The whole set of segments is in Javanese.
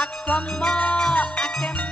Agama akeming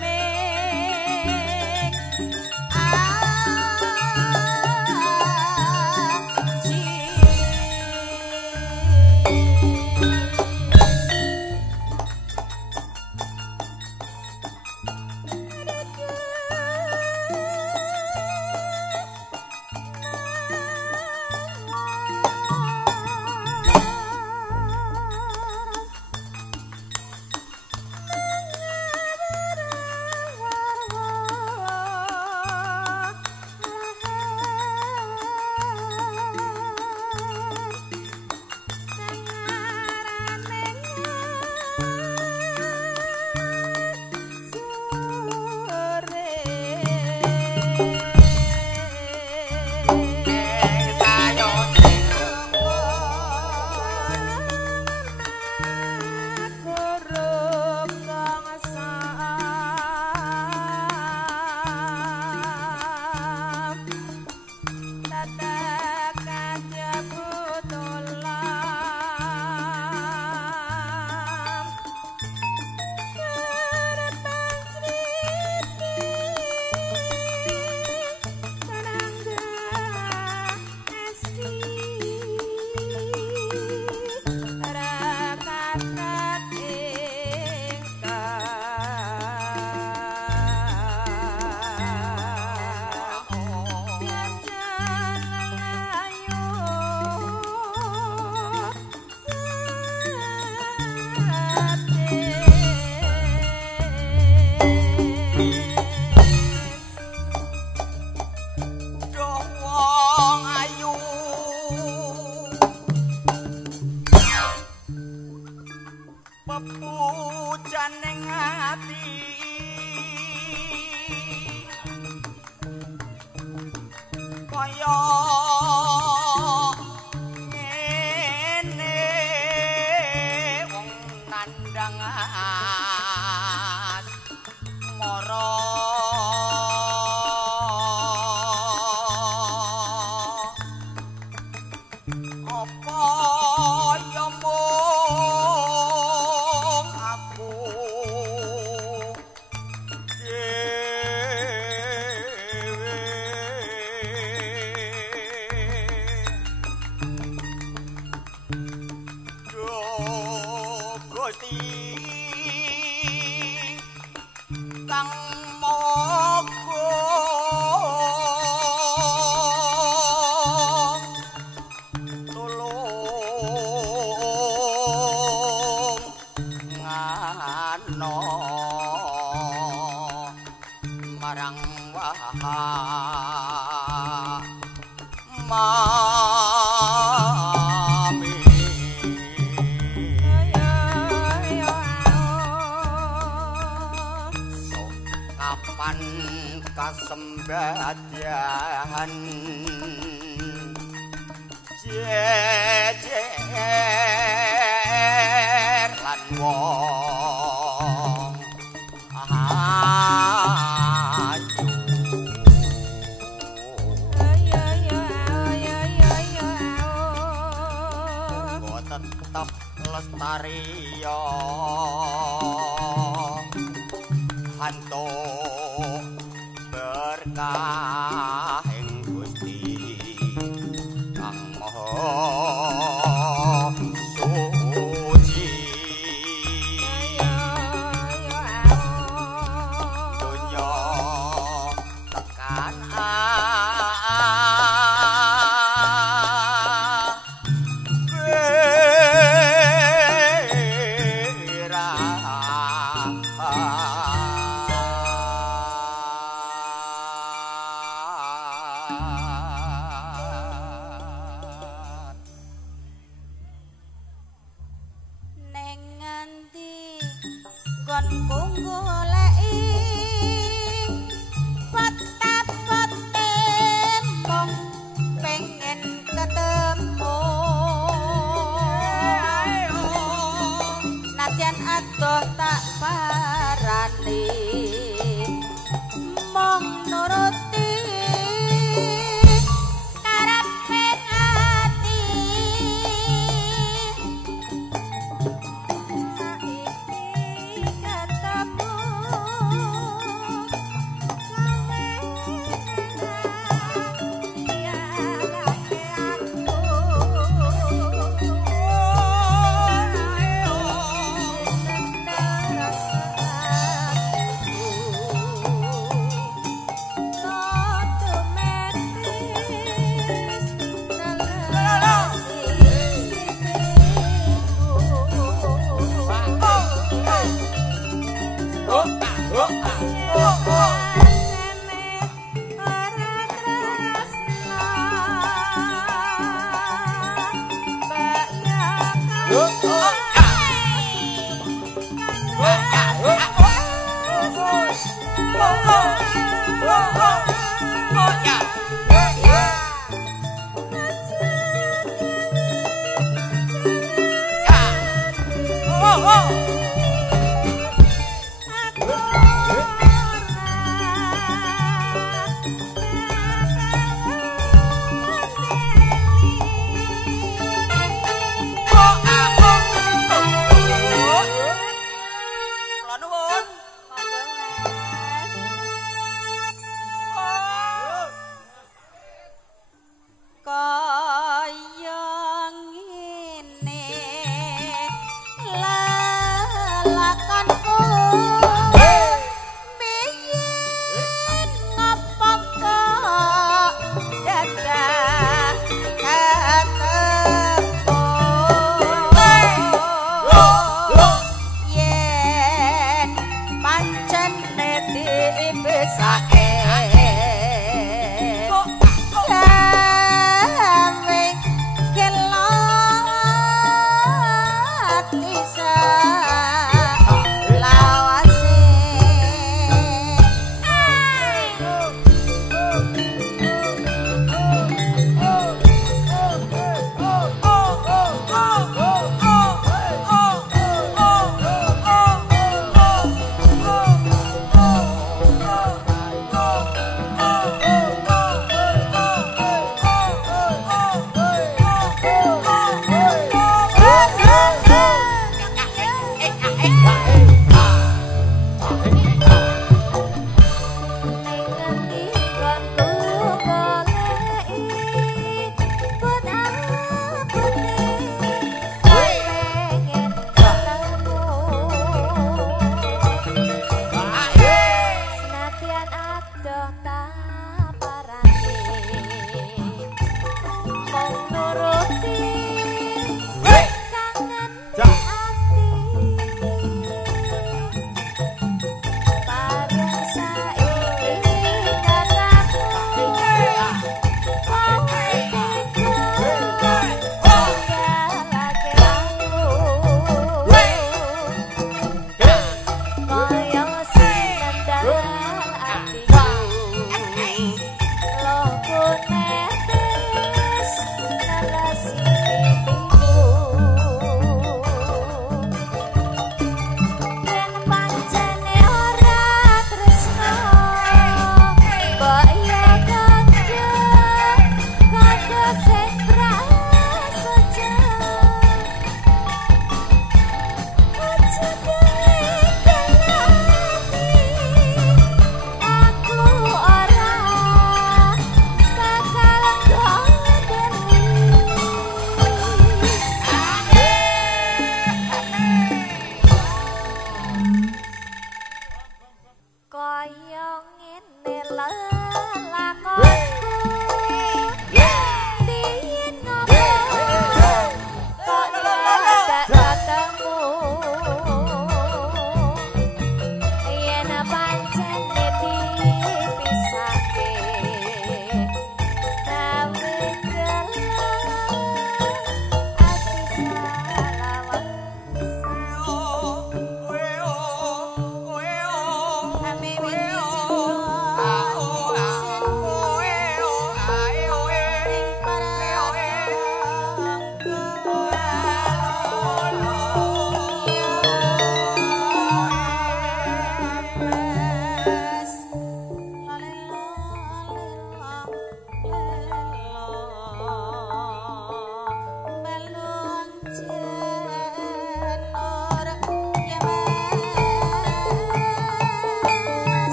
mami sok kapan kasembadyan jejer lan wong tetap lestariya hantu berkah ing Gusti Kang Maha Suci dunya tekan tak parani mong nuruti karepe ati saiki ketemu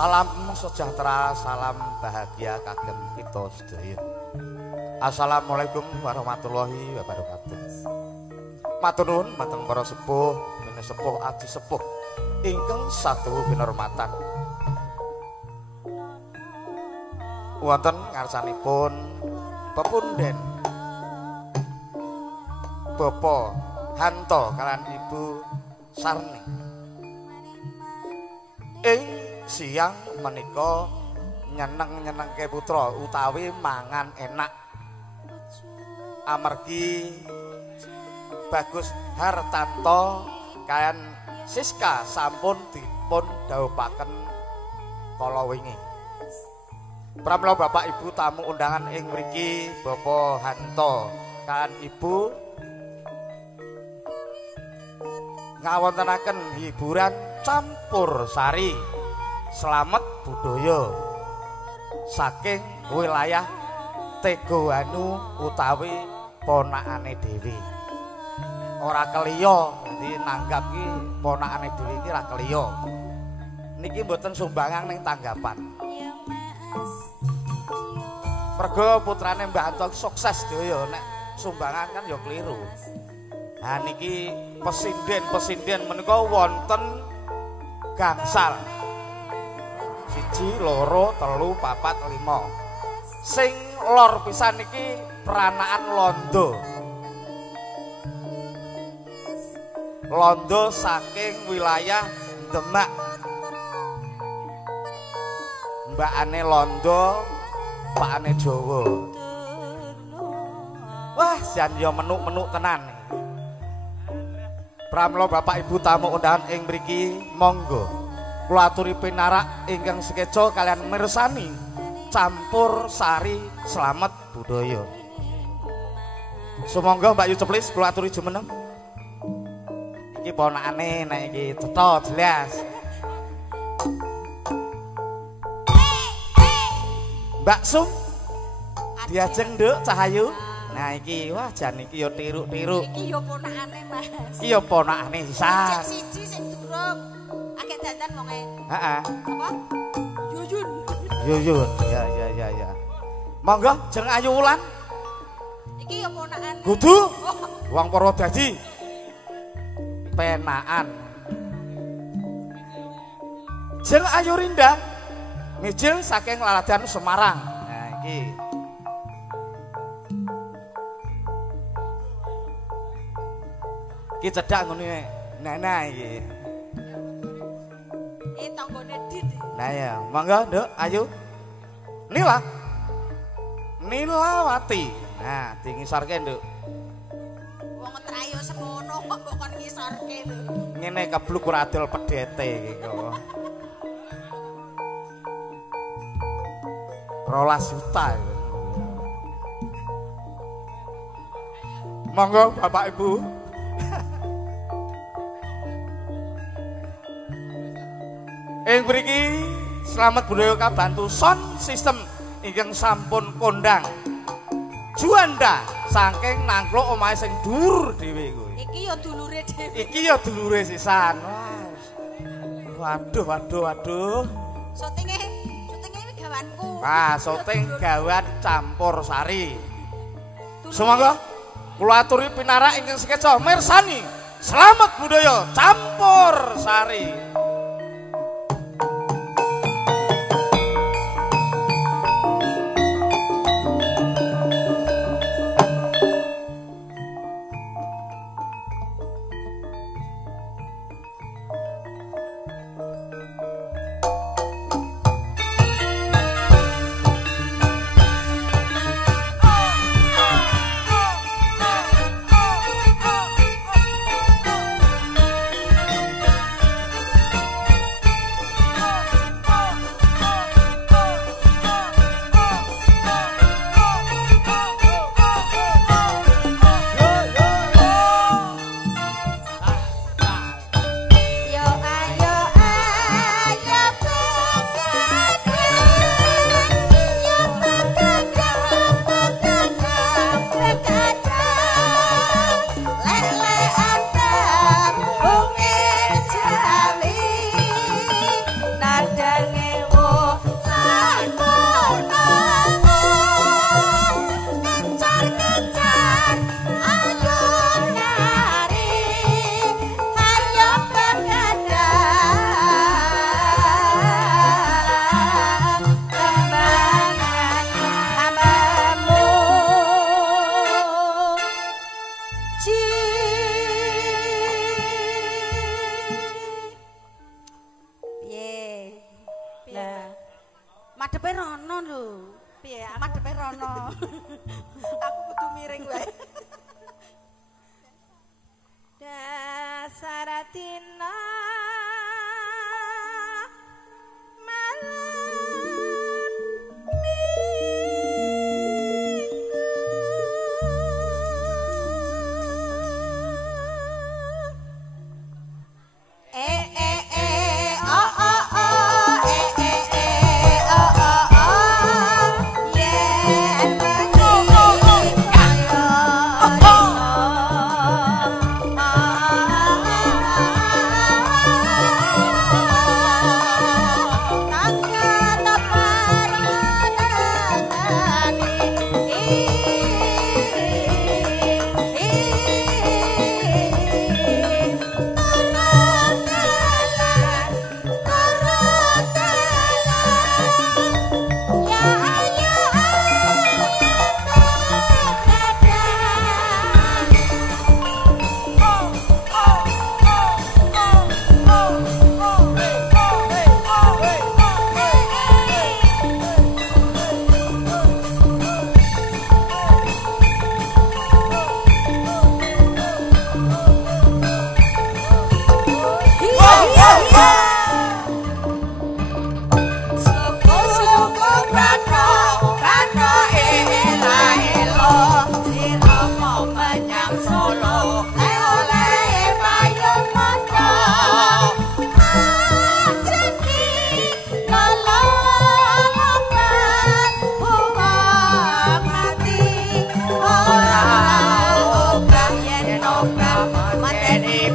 Salam sejahtera, salam bahagia kagem kita sedaya. Assalamualaikum warahmatullahi wabarakatuh. Matur nuwun dhateng para sepuh, mene sepuh aji sepuh ingkang satu kinurmatan. Wonten ngarsanipun pepunden Bapak Hanto kalian Ibu Sarni. Ing siang menika nyeneng-nyenengke putra utawi mangan enak. Amargi Bagus Hartanto kalian Siska sampun dipun dhawuhaken kala wingi. Pramila Bapak Ibu tamu undangan ing mriki Bapak Hanto kalian Ibu ngawontenaken hiburan campur sari Slamet budaya saking wilayah Tegowanu utawi ponakane dhewe. Ora keliya dadi nanggap ki ponakane dhewe iki ora keliya. Niki mboten sumbangan ning tanggapan. Mergo putrane Mbah Anto sukses dhewe nek sumbangan kan ya keliru. Nah niki pesinden menika wonten gangsal 1, 2, 3, 4, 5. Sing lor pisan niki peranaan Londo saking wilayah Demak. Mbakane Londo, pakane Jawa. Wah, jan yo menuk-menuk tenan. Pramila Bapak Ibu tamu undangan ing mriki monggo kula aturi pinarak ingkang sekeca kalian mirsani campur sari Slamet budaya. Sumangga Mbak Yu Ceplis kula aturi jumeneng. Iki ponakane nek iki cetha jelas. Mbak Sum diajeng Nduk Cahayu. Nah iki wah jan iki yo tiru-tiru. Iki yo ponakane Mas. Iki yo ponakane sisan. Siji sing durung akeh dandan wong e. Heeh. Apa? Yuyun. Yuyun. Ya. Monggo jeng Ayu Wulan. Iki yo ponakane. Kudu wong Purwodadi. Penaan. Jeng Ayu Rinda. Mijil saking Laladan Semarang. Nah iki. Iki cedhak ngene. Nah iki. Tanggane Dit. Nah ya, monggo Nduk Ayu. Nilawati. Nah, dingisarke Nduk. Wong trayo semono kok kon ngisorke lho. Ngene kebluk ora adol pedhete iki kok. 12 juta. Monggo Bapak Ibu. Ing mriki Slamet budaya kabantu sound system ingkang sampun kondang Juanda saking nangkluk omahe sing dhuwur dhewe kuwi. Iki ya dulure dhewe. Iki ya dulure sisan. Waduh. Syutinge iki gawanku. Ah, syuting gawan campur sari. Sumangga kula aturi pinarak ingkang sekeca mirsani Slamet budaya campur sari. wae. Dasaratina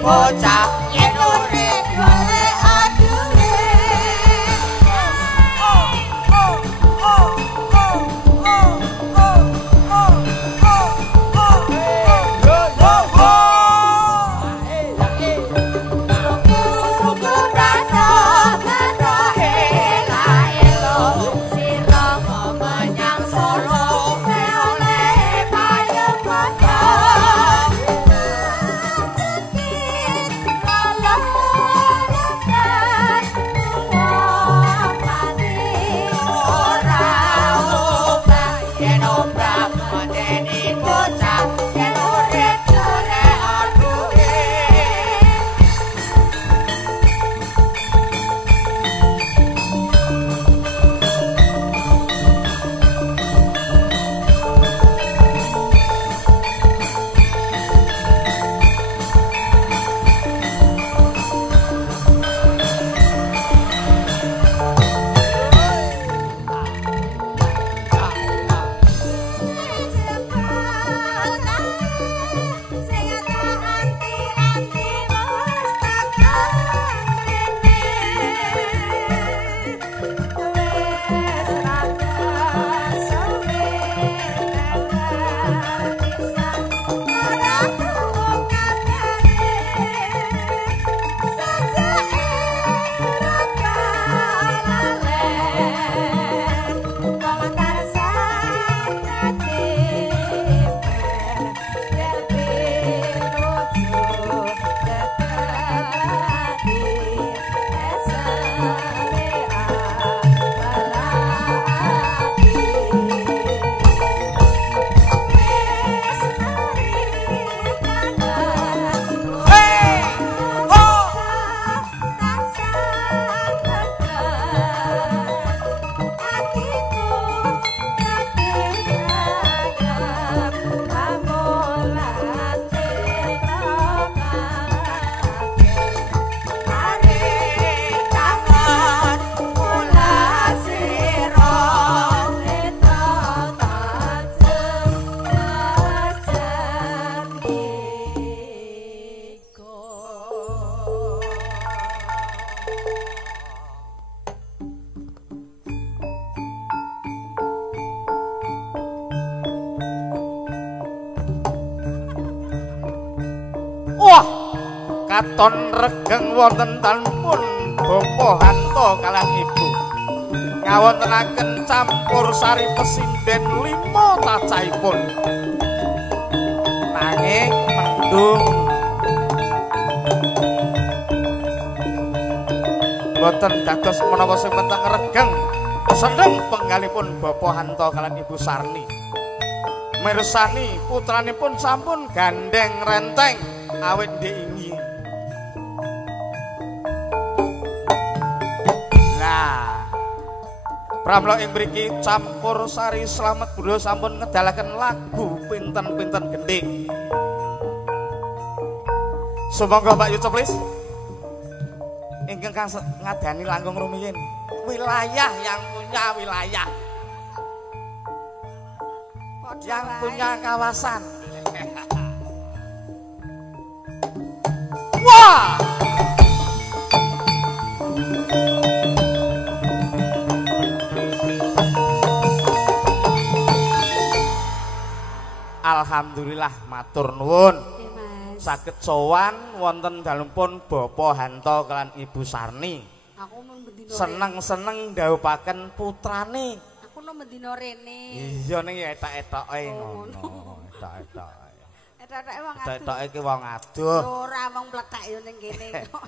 bocah yen urip golek aduwe katon regeng wonten tanpun bapa hanta kalang ibu ngawontenaken campur sari pesinden 5 cacahipun nanging mendung boten dados menawa sing peteng regeng seneng penggalipun bapa hanta kalang ibu Sarni mirsani putranipun sampun gandeng renteng awit diingi. Nah, pramila ing mriki campur sari Slamet Budha sampun ngedalaken lagu pinten-pinten gendhing. Sumangga Mbak Yuca please. Ingkang ngadani langkung rumiyin. Wilayah yang punya wilayah. Yang punya kawasan. Wah! Alhamdulillah matur nuwun. Saged sowan wonten dalempun Bapak Hanto kelan Ibu Sarni. Aku mendino seneng-seneng ndhawuhaken putrane. Aku no mendino rene. Iya ning etak-etoke ngono. Etak-etoke. Etak-etoke wong aduh. Etak-etoke iki wong aduh. Ora wong pletak yo ning kene kok.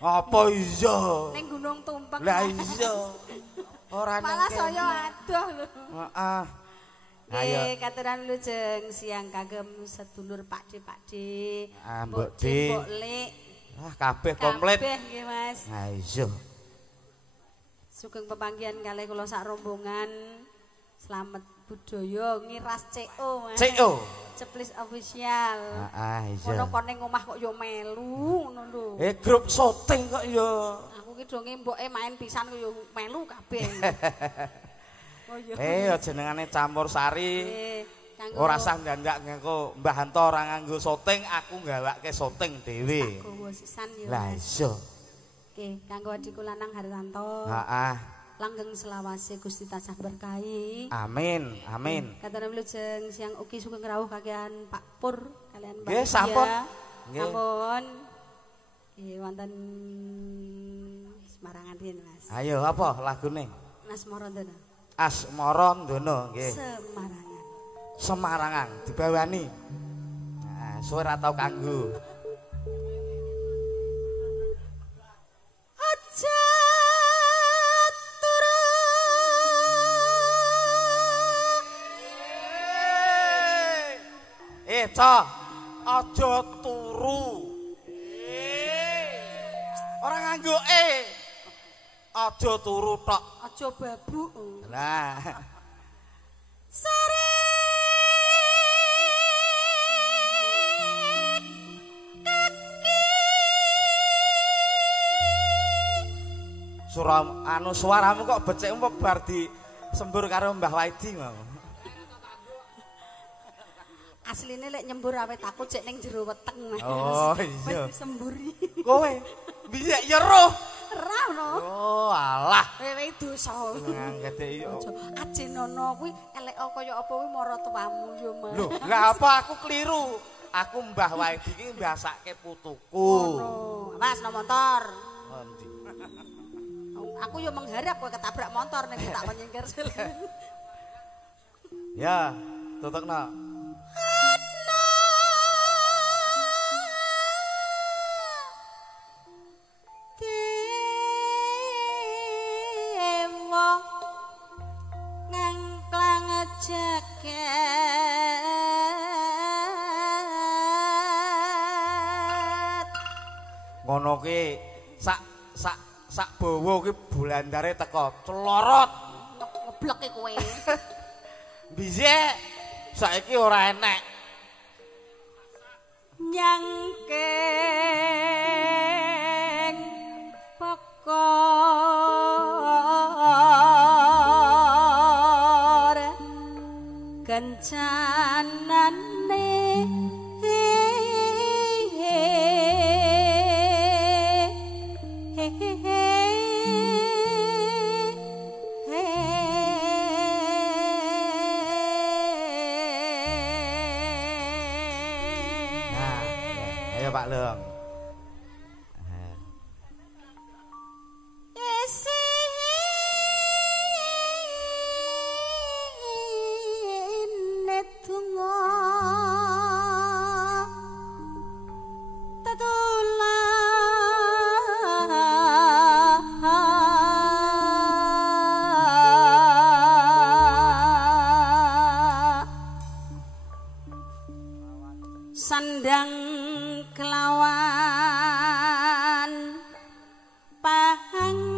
Apa iya? Ning Gunung Tumpeng. Lah iya. Ora ning malah saya adoh lho. Heeh. Nggih, katuran lujeng siang kagem sedulur Pakde-pakde. Mbok Dik. Mbok Lek. Ah kabeh komplit. Kabeh nggih Mas. Ha iya. Sugeng pepanggihan kalih kula sak rombongan. Slamet budaya ngiras CO Mas. CO. Ceplis official. Heeh iya. Ono kene omah kok yo melu ngono lho. Grup syuting kok ya. Aku ki donge mboke main pisan kok yo melu kabeh. Oh iya. Jenengane campur sari. Ora sah ndandak ngengko Mbah Hanto ora nganggo syuting, aku gawake syuting dhewe. Gowo sisan yo. Lah iya. Nggih, kanggo adiku lanang Hartanto. Heeh. Langgeng selawase Gusti tansah berkahi. Amin, amin. Katene lujeng siang ugi sugeng rawuh kakehan Pak Pur kalian Mbak. Nggih, sampun. Nggih. Sampun. Nggih wonten Semarangan riyen Mas. Ayo apa lagune? Asmara Ndana. Asmara Ndana nggih. Semarangan. Semarangan dibawani. Nah, suwe ra tau kanggo. Aja turu. Cah, aja turu. Ora nganggo aja turu tok. Aja babu. Lah. Sare. Suaramu kok becikmu bar di sembur karo Mbah Waidi mau. Asline lek nyembur awet aku cek ning jero weteng Mas. Oh iya. Wis disemburi. Kowe biye ya roh. Ora ono. Oh alah. Wewe dosa. Ngangete iya. Ajenono kuwi elek kaya apa kuwi mara tuamu yo Mas. Lho, lah apa aku keliru? Aku Mbah Waidi iki mbasake putuku. Ngono. Mas no motor. Endi? Aku yo mengharap kowe ketabrak motor nek tak nyingkir. Ya, tutukno. Dewa ngangklang jagat. Ngono ki sak bawa ki bulandare teko celorot. Ngeblek e kowe. Biye saiki ora enek. Nyangkeng pokor kencanane Ayo Pak Leung. sandang kelawan pangan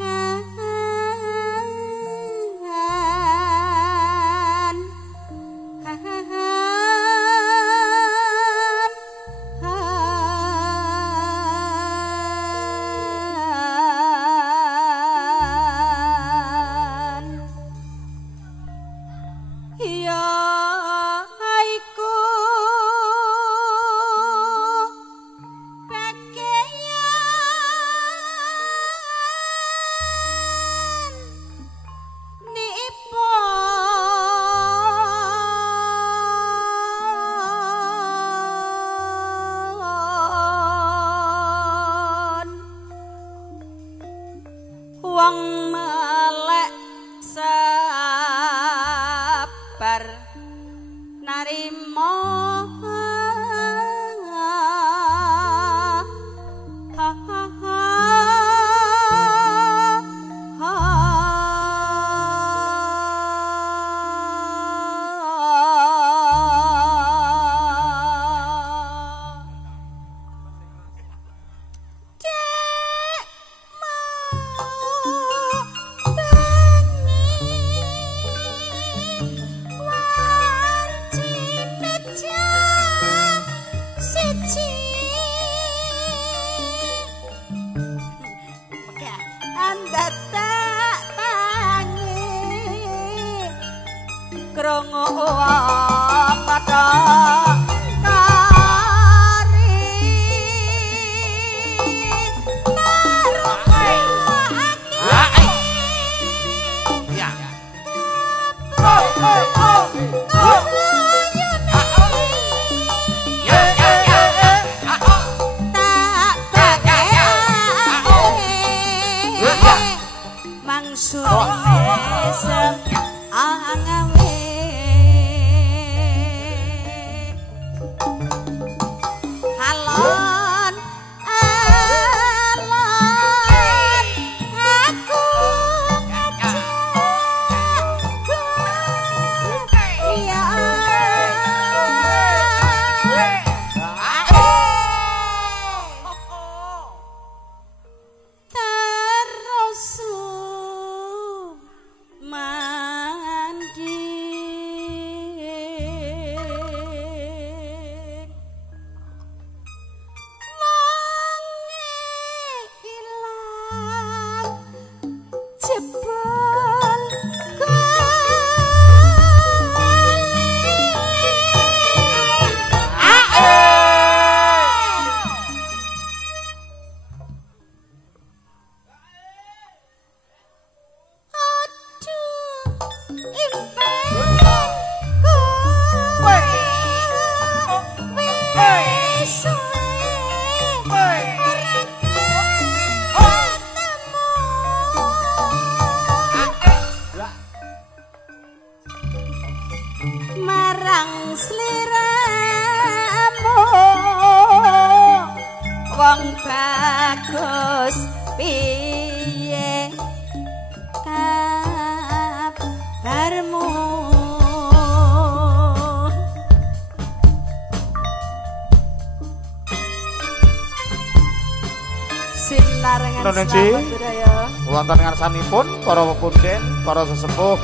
wonten ngarsanipun para pepunden, para sesepuh,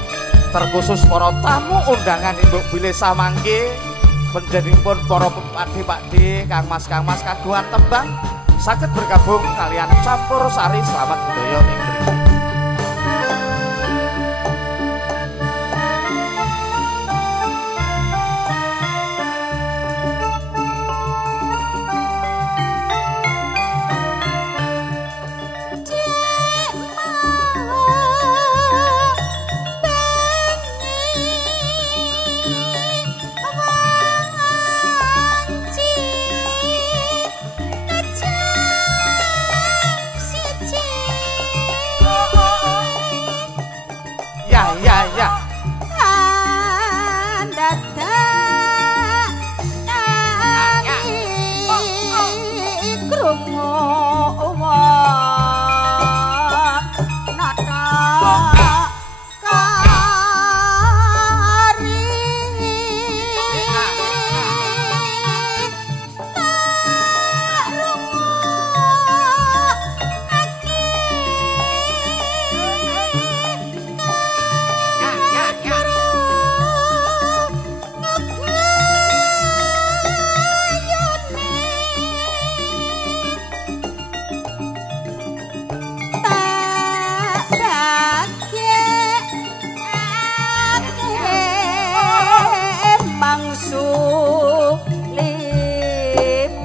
terkhusus para tamu undangan Ibu bilih samangke panjenenganipun para pakdi-pakdi, kangmas-kangmas kagungan tembang saged bergabung kalian campur sari selamat budaya ing mriki.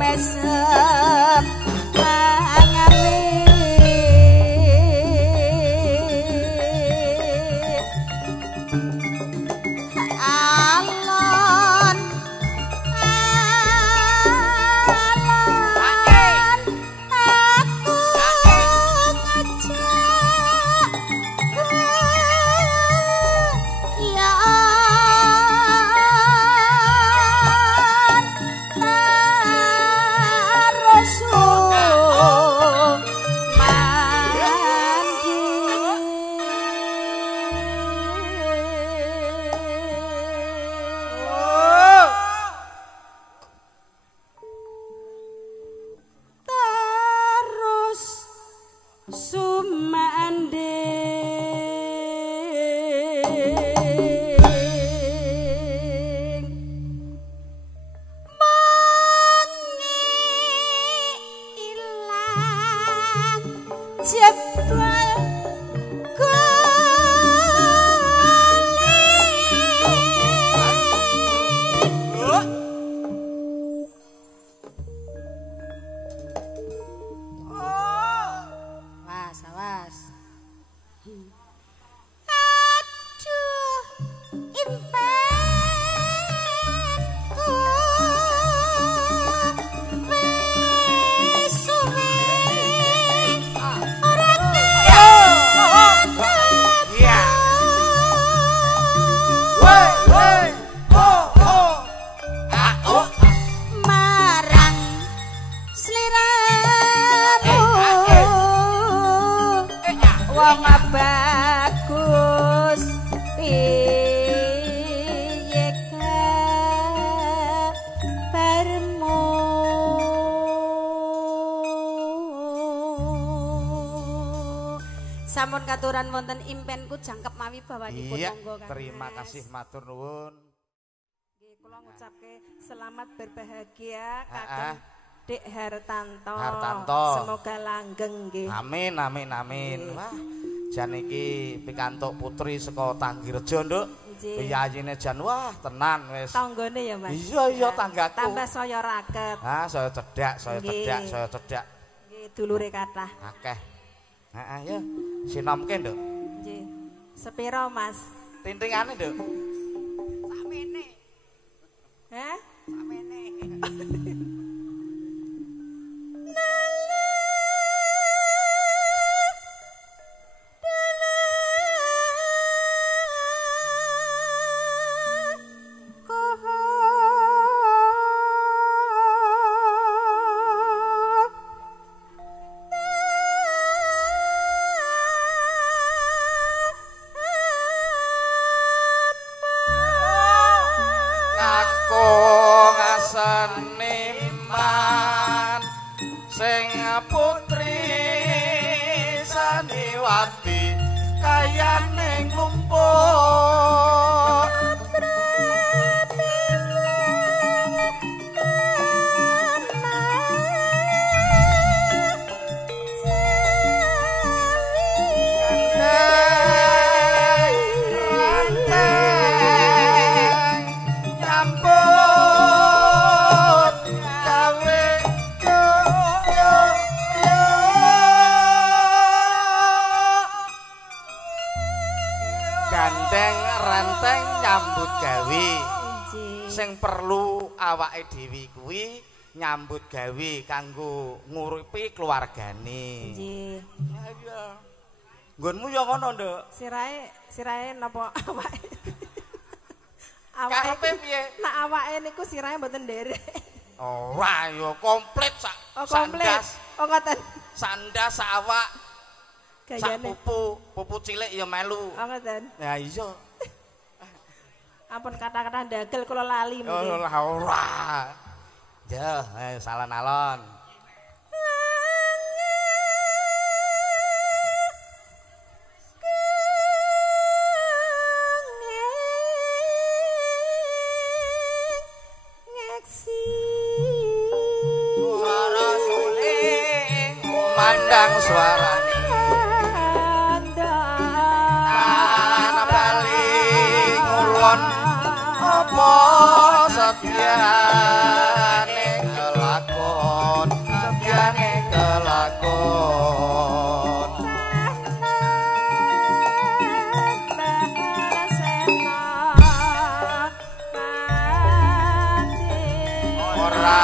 mesem mangane alon aku ngajak ya bagus piye kabarmu sampun katuran wonten impenku jangkep mawi bawanipun monggo kan terima kasih matur nuwun nggih kula ngucapke selamat berbahagia kagem Dik Hartanto. Semoga langgeng nggih. Amin amin amin. Wah, jan iki pikantuk putri saka Tanggirejo, Nduk. Piyayine jan wah tenan wis. Tanggane ya, Mas. Iya tanggaku. Tambah saya raket. Ah, saya cedak. Nggih, dulure kathah. Akeh. Heeh ya. Sinomke, Nduk. Nggih. Sepiro, Mas? Tintingane, Nduk. Sakmene. Heh? Sakmene. Awake dhewe kuwi nyambut gawe kanggo nguripi keluargane. Nggih. Iya. Nggonmu ya ngono, Nduk. Sirahe napa awake? Karepe piye? Nek awake niku sirahe mboten nderek. Ora ya komplit sak. Sandas. Oh ngoten. Sandas sak awak. Gayane. Pupu cilik ya melu. Oh ngoten. Ya iya. Ampun kata-kata ndagel kula lali mungkin. Oh ora. Ya, salah alon. Ngeksi. Suara suling mandang suarane. Apa sedyane kelakon sedyane kelakon ora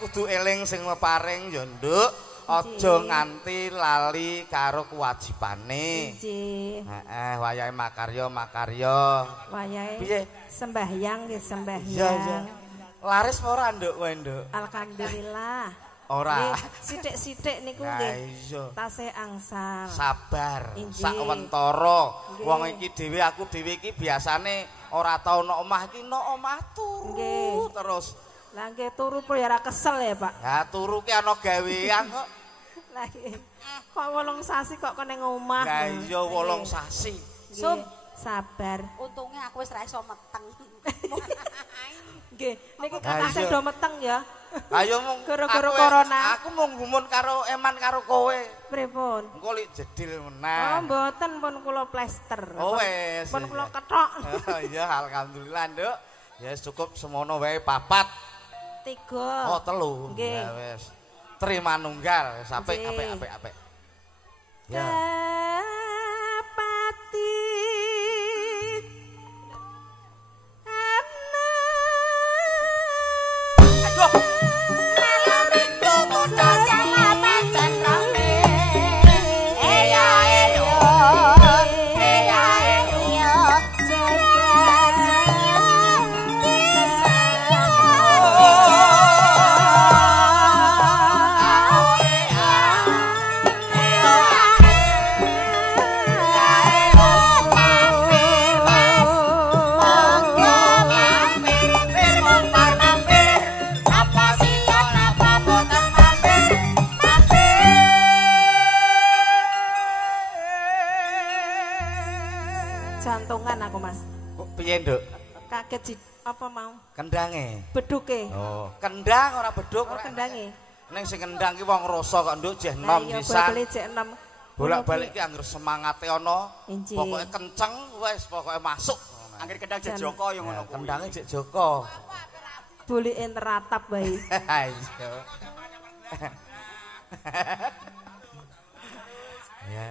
kudu eling sing meparing ya nduk aja nganti lali karo kewajibane heeh wayahe makarya wayahe piye sembahyang nggih sembahyang iya laris ora nduk kowe nduk alhamdulillah ora sithik-sithik niku nggih tasih angsal sabar sakwentara wong iki dhewe aku dhewe iki biasane ora tau nang omah iki nang omah terus lah nggih turu ya ora kesel ya, Pak. Ya turu ki ana gawean kok. Lah kok 8 sasi kok kene ngomah. Lah iya 8 sasi. Sum, sabar. Untunge aku wis ra iso meteng. Nggih, niki kathah sing do meteng ya. Ayo mung gara-gara corona. Aku mung gumun karo Eman karo kowe. Pripun? Engko lik jedil meneh. Oh, mboten pun kula plester. Oh wis. Pun kula kethok. Iya, alhamdulillah, Nduk. Ya cukup semono wae 4. 3. Oh 3. Ya wis. Terima nunggal wis apik. Ya. Pati jantungan aku Mas. Kok piye, Nduk? Kaget apa mau? Kendange. Beduke. Oh, kendang ora beduk ora kendange. Ning sing kendang ki wong rasa kok Nduk jeh enom pisan. Bolak-balik jek enom. Bolak-balik ki anggere semangate ana. Pokoke kenceng wis pokoke masuk. Anggere kendang jek Joko ya ngono kuwi. Kendange jek Joko. Bolike neratap wae. Iya. Ya.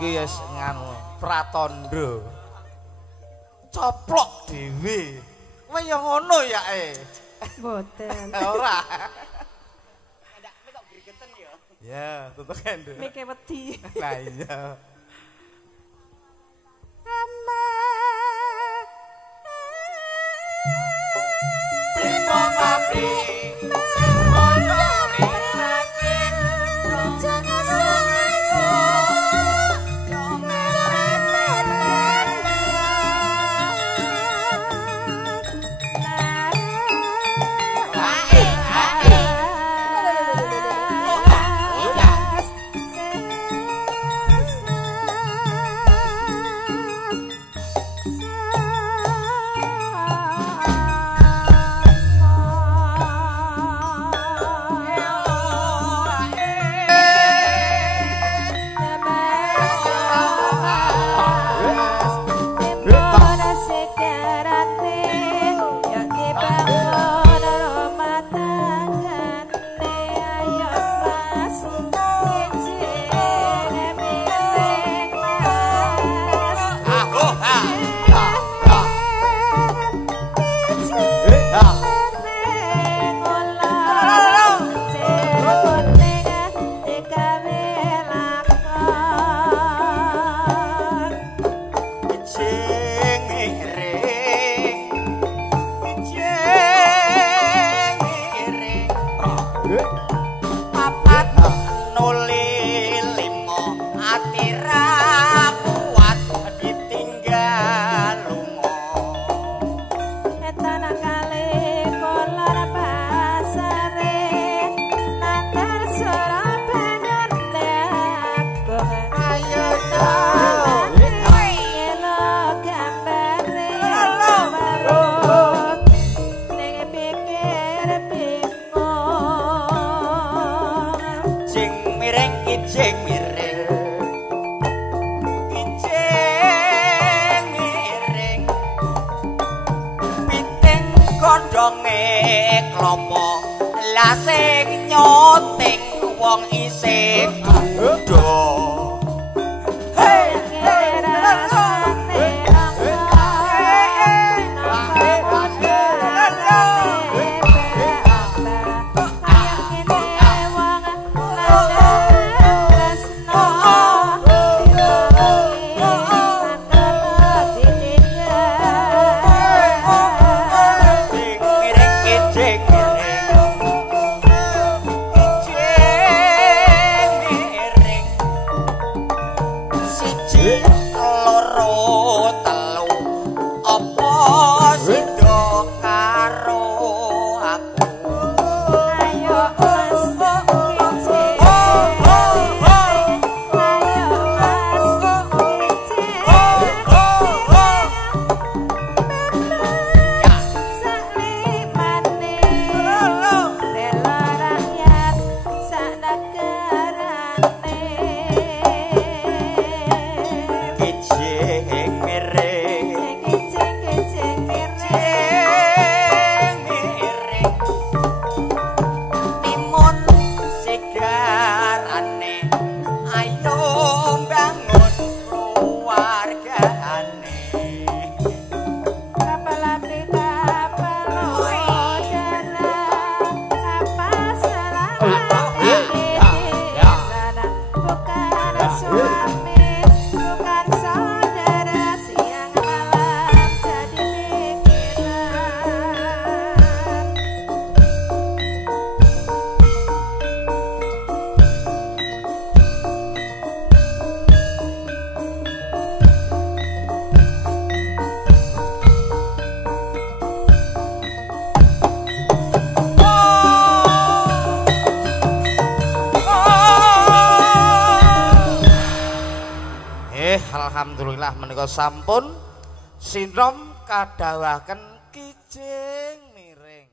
Iki wis nganu pratandha. Coplok dhewe. Kowe ya ngono ya Mboten. Ora. Ndak kok gregeten ya. Ya, tutuk kendho. Mike wedi. Lah iya. Primo papi semono rirakin jangan ati ra kuat ditinggal lunga Etan kali kolor pasare nantar sora bener lagu ayo Yelo gambare marut ning pikir bingung jing miring kijing miring piting godhonge klopo la sing nyoting wong isih kudo Alhamdulillah menika sampun sinom kadawaken kijing miring.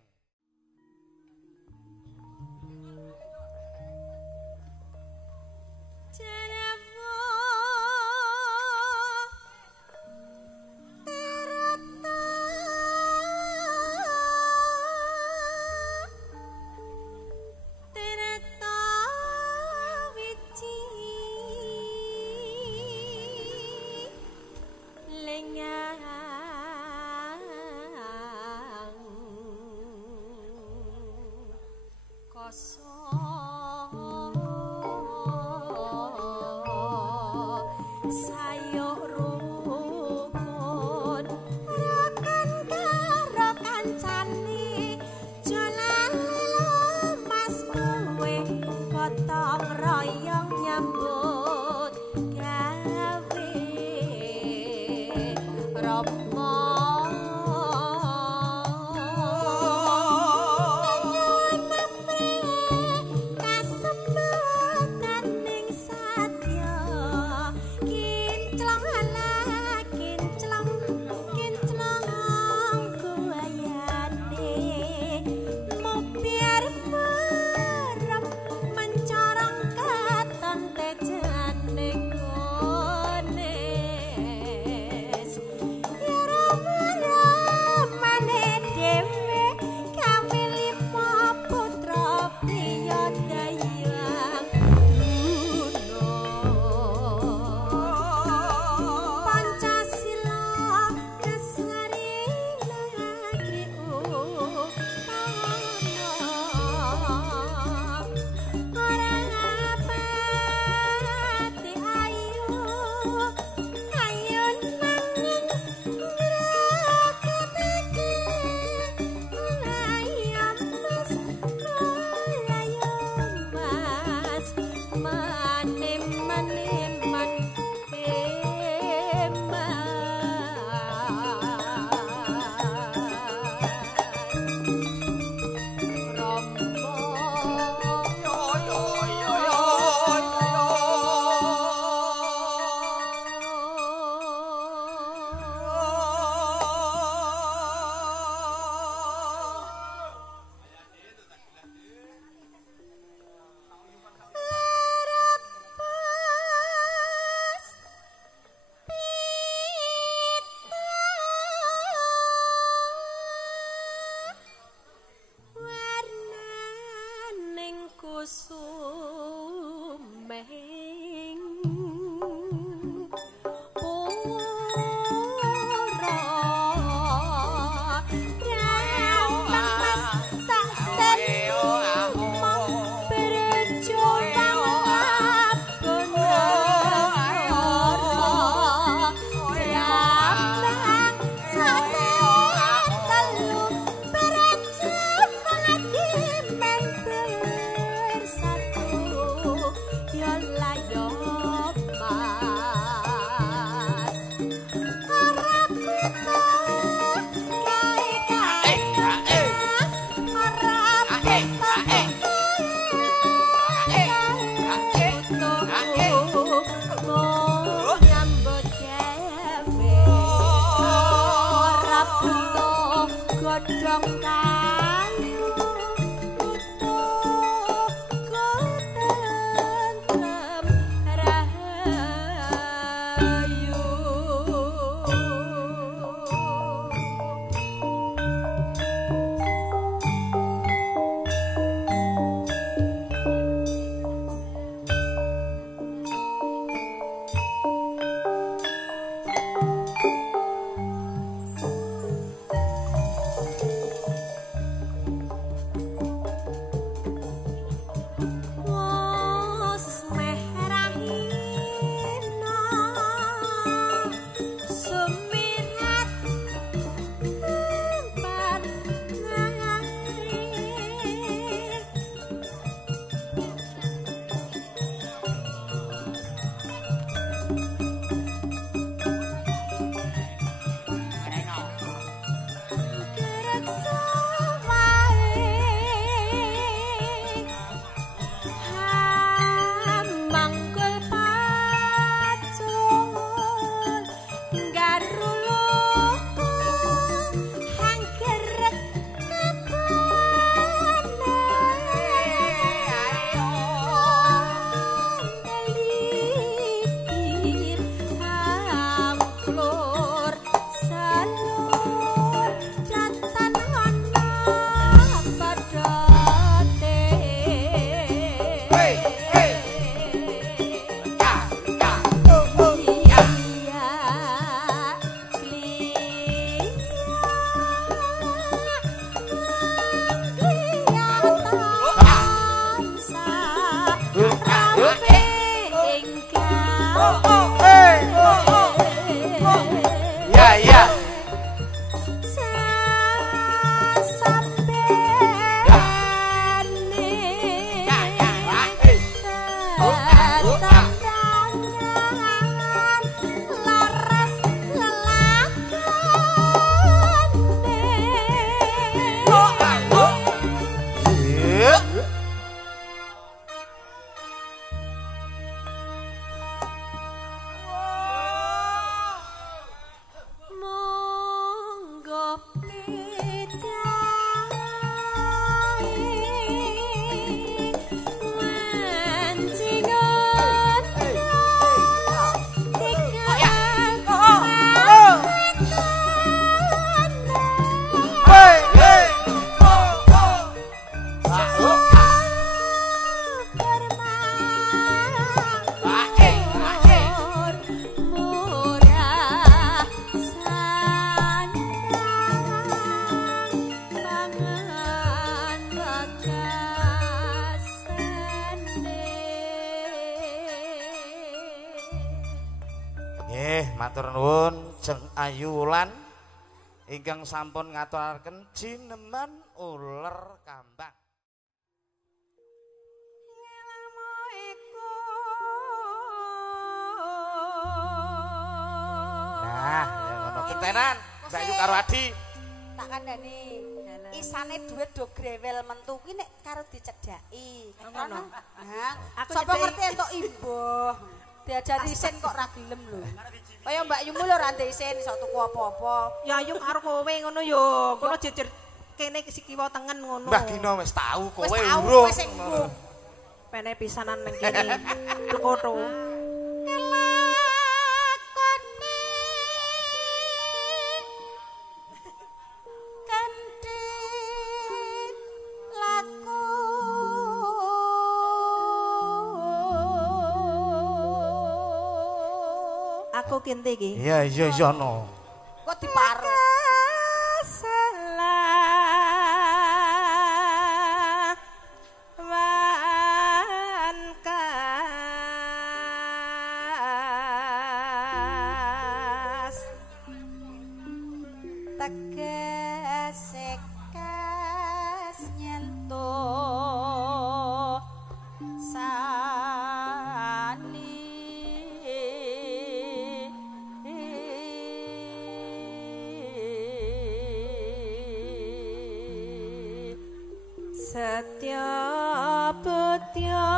Ya ya. Matur nuwun Jeng Ayu Wulan ingkang sampun ngaturaken jineman uler kambang. Nah, ya ngono ketenan Mbak Ayu karo Adi. Tak kandhani. Isane dhuwit do grewel mentu ki nek karo dicedhaki. Ngono. Nah, sapa ngerti entuk imbuh. Diajari isin kok ra gelem lho. Kaya Mbak Yumu lho ra ndek isin iso tuku apa-apa. Ya ayo karo kowe ngono yo. Kono jejer kene si kiwa tengen ngono. Mbah Gino wis tau kowe urung. Wis urung. Pene pisanan ning kene. Tukotho. Aku kente iki. Iya iya iya no. Kok diparo. Setya putya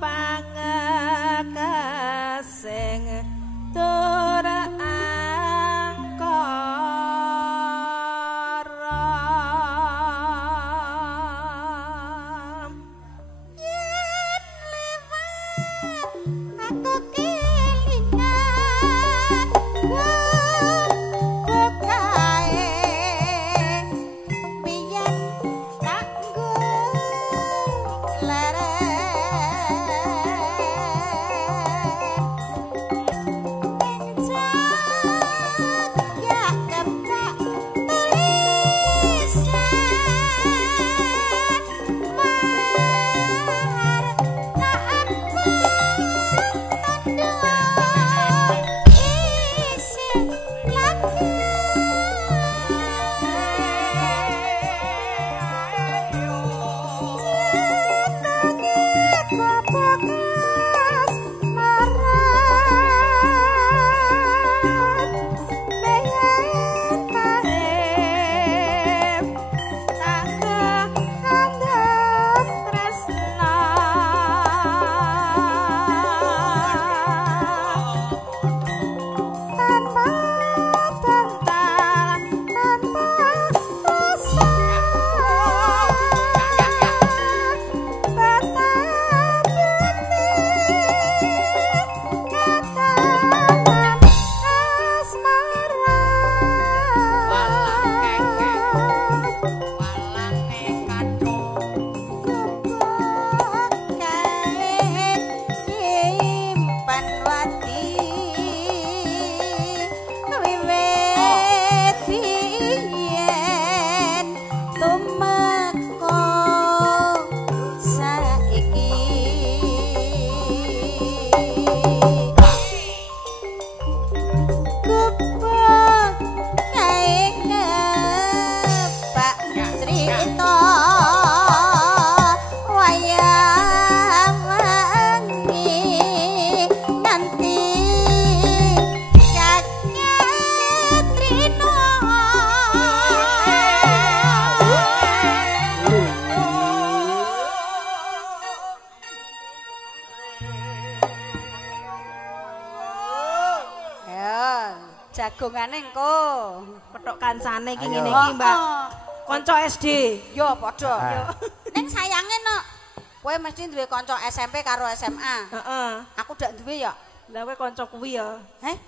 pangakasing tur angkara yen liwat aku kelingan bukae biyen jagongane engko. Petok kancane iki ngene iki, Mbak. Kanca SD. Yo padha. Yo. Ning sayange no. Kowe mesti duwe kanca SMP karo SMA. Heeh. Aku ndak duwe ya. Lah kowe kanca kuwi ya. Heh?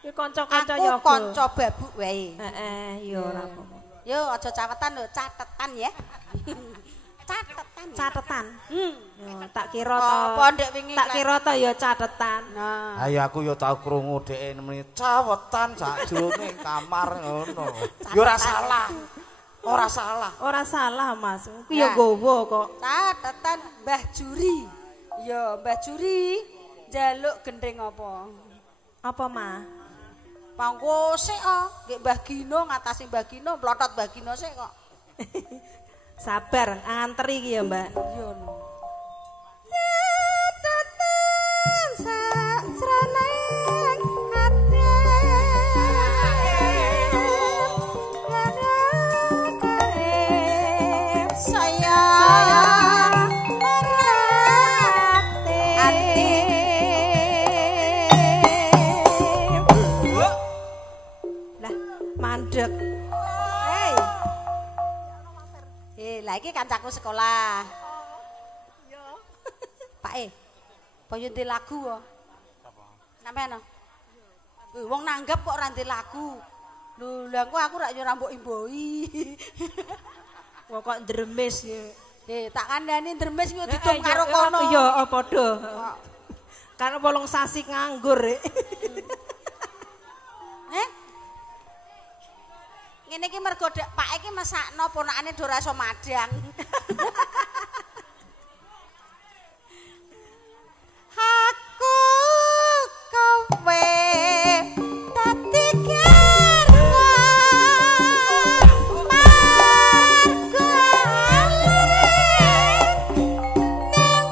Kuwi kanca-kanca ya. Aku kanca babuk wae. Heeh, yo ora apa-apa. Yo aja cawetan lho, catetan ya. Catetan. Yo tak kira to. Apa ndek wingi tak kira to ya catetan. Nah. Ayo aku yo tau krungu dhek nemeni cawetan sakjroning kamar ngono. Yo ora salah. Ora salah. Ora salah, Mas. Kuwi ya gowo kok. Catetan Mbah Juri. Yo Mbah Juri njaluk gendeng apa? Apa, Ma? Pangko sik nggih Mbah Gino ngatasi Mbah Gino, plotot Mbah Gino sik kok. Sabar, nganteri iki ya, Mbak. Yo no. Catetan sajroning ati. Saya mandek. Lah iki kancaku sekolah. Yo. Pak Boyo ndek lagu kok. Sampeyan. Wong nanggep kok ora ndek lagu. Lho, lha engko aku rak yo ora mbok imboi. Wong kok ndremes ya. Tak kandhani ndremes yo didum karo kono. Iya, padha. Karena 8 sasi nganggur, Rek. Ngene iki mergo Pak iki masakno ponakane do ora iso madang. Aku kowe dadi garwa margo ning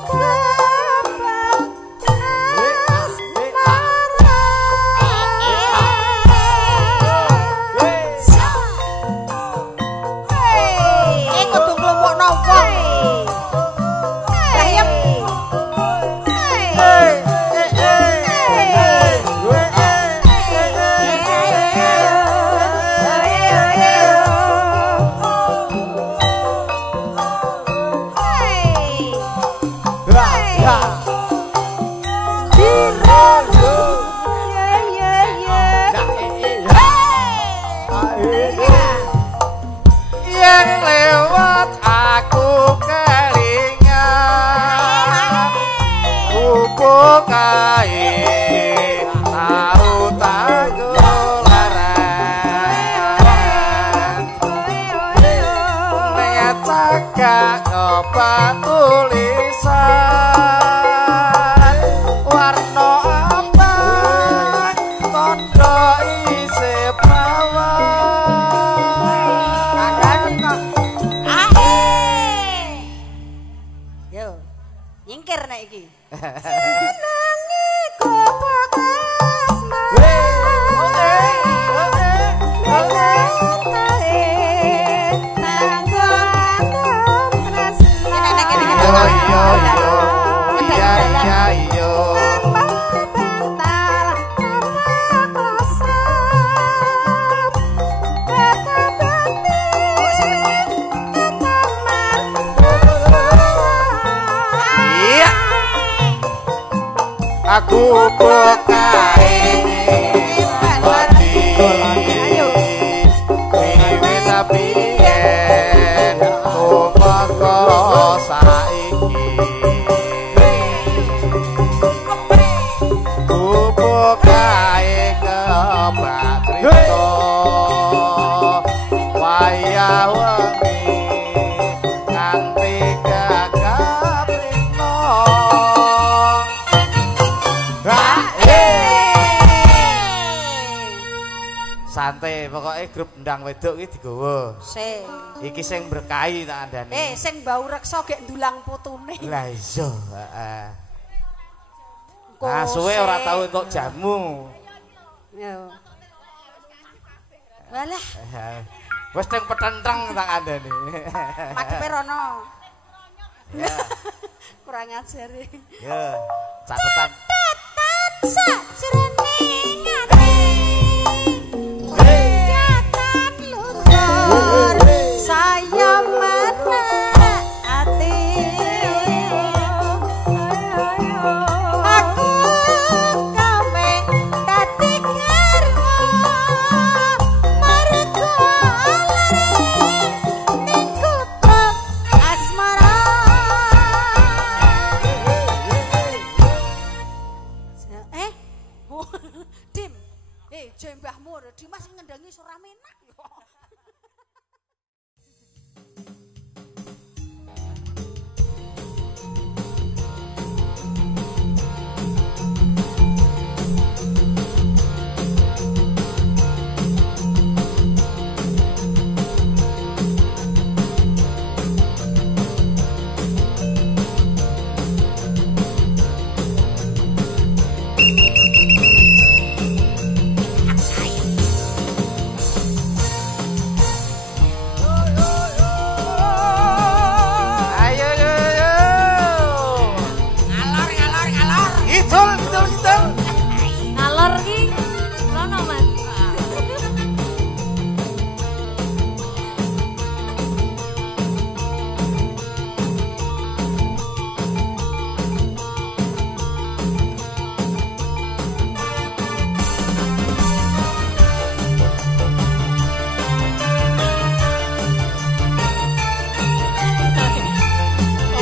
kudu nglumpukno wong. Yang lewat aku kelingan Kupu kain tahu tagularan Niat cagak nyoba tulisan Warna abang tondo isi Yo, nyingkir nek iki. Senangi kopak Aku bukai hati Wiwi tapi yen Kumako saiki Ku bukai kebak cerita Wayah wengi Nganti gagap rino santai pokoknya grup ndang wedok iki digawa. Sing. Iki sing berkahi tak andani. Sing bau reksa gek ndulang putune. Lah iya, heeh. Nah, suwe ora tau entuk jamu. Yo. Walah, Wis teng petenteng tak andani. madhepe rono. Ya, Kurang ajar. ya. Catetan. Catetan sajroning ati. Dim. Jembahmu Dimas ngendangi ora menak yo.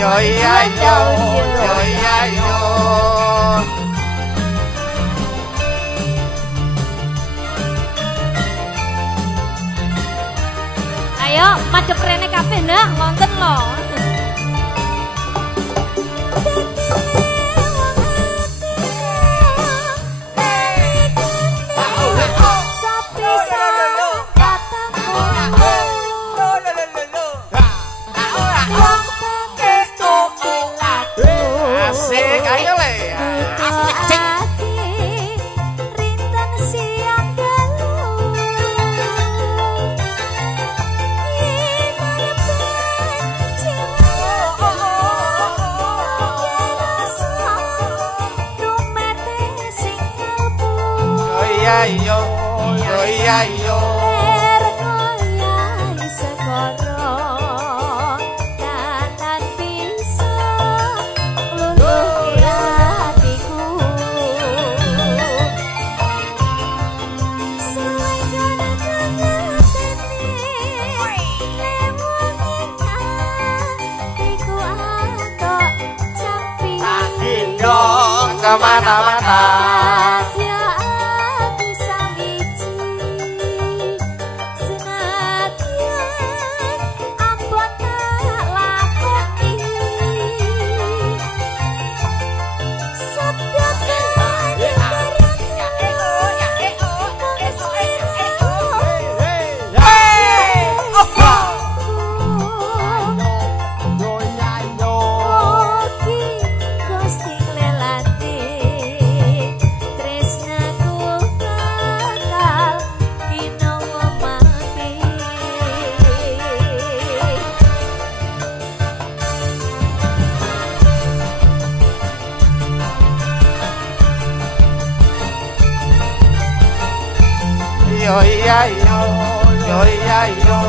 Yo iya yo, yo iya yo. Ayo madhep rene kabeh ndak wonten lho. Yo, yo iya yo. Kemana-mana yo iya yo, yo iya yo.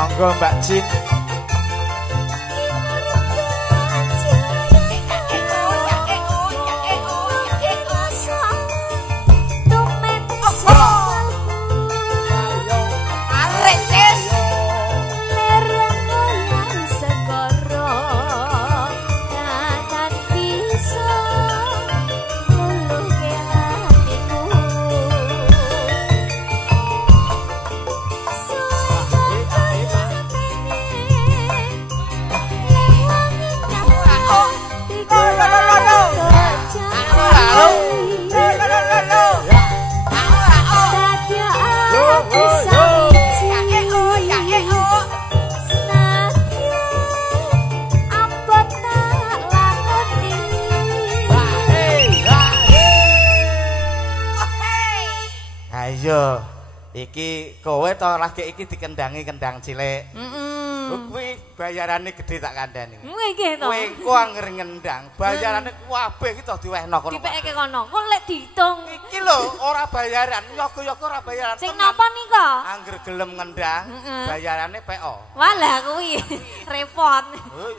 Monggo Mbak Jin. Iki kowe to lagi iki dikendangi kendang cilik. Kuwi bayarane gede tak kandhani. Nggih to. Kowe engko anger ngendang, bayarane kabeh iki to diwehno kono. Dipeke kono. Kok lek diitung. Iki lho ora bayaran, yoga-yoga ora bayaran. Sing napa nika? Angger gelem ngendang, bayarane PO. Walah kuwi repot.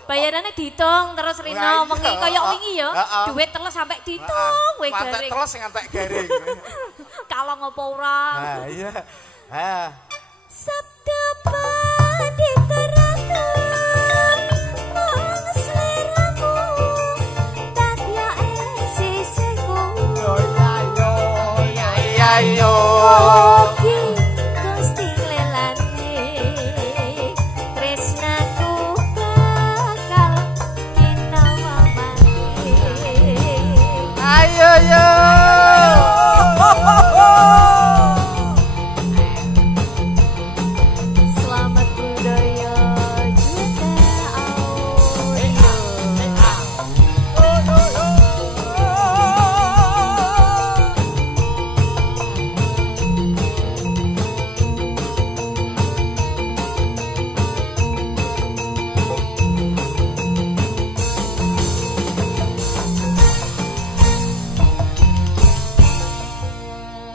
Bayarane diitung terus rino wengi kaya wingi ya. Duit teles sampai diitung kowe garing. Mantek teles ngantek garing. Kalau ngopo ora? Nah, iya. Ha. Sabda padi teratur mong seliramu tak ya sisiku. Iya yo. Oke, Gusti lelane tresnaku bakal kinawa mati. Ayo yo. Selamat budaya juta audio.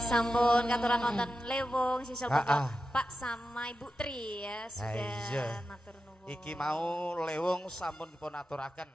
Sampun katuran wonten Lewung sisul Bapak sama Ibu Tri ya sudah iya. matur nuwun. Iki mau Lewung sampun dipun aturaken.